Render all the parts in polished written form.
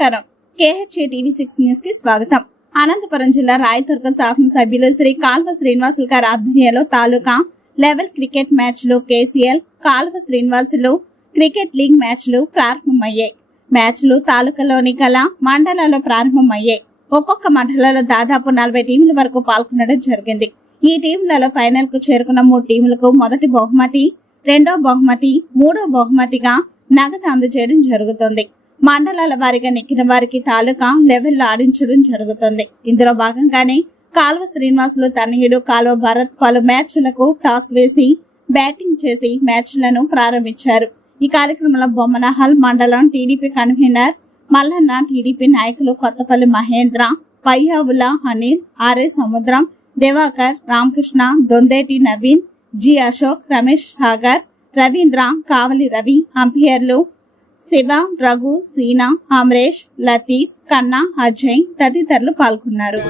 నమస్కారం. KHA TV6 news కి స్వాగతం. అనంతపురం జిల్లా రాయదుర్గం శాసనసభ్యులు శ్రీ కాల్వ శ్రీనివాసులు గారి ఆధ్వర్యంలో తాలూకా లెవెల్ క్రికెట్ మ్యాచ్లు KCL Kalva Srinivasulu cricket league మ్యాచ్లు ప్రారంభమయ్యాయి. మ్యాచ్లు తాలూకాలోని గల మండలాల్లో ప్రారంభమయ్యాయి. ఒక్కొక్క మండలంలో దాదాపు 40 టీముల వరకు పాల్గొనడం జరిగింది. ఈ టీములలో ఫైనల్ కు చేరుకున్న 3 టీములకు మొదటి బహుమతి, రెండో బహుమతి, మూడో బహుమతిగా నగదు అందజేయడం జరుగుతుంది. మండలాల వారీగా నెక్కిన వారికి తాలూకా లెవెల్లో ఆడించడం జరుగుతుంది. ఇందులో భాగంగానే కాల్వ శ్రీనివాసులు తనయుడు కాల్వ భరత్ పలు మ్యాచ్లకు టాస్ వేసి బ్యాటింగ్ చేసి మ్యాచ్లను ప్రారంభించారు. ఈ కార్యక్రమంలో బొమ్మనహల్ మండలం టీడీపీ కన్వీనర్ మల్లన్న, టీడీపీ నాయకులు కొత్తపల్లి మహేంద్ర, పయ్యావుల అనిల్, ఆర్ఏ సముద్రం, దివాకర్, రామకృష్ణ, దొందేటి నవీన్, జి అశోక్, రమేష్ సాగర్, రవీంద్ర, కావలి రవి, అంపైర్లు శివ, రఘు, సీనా, అమరేష్, లతీఫ్, కన్నా, అజయ్ తదితరులు పాల్గొన్నారు.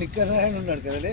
నిక్కర్ ఉన్నాడు కదా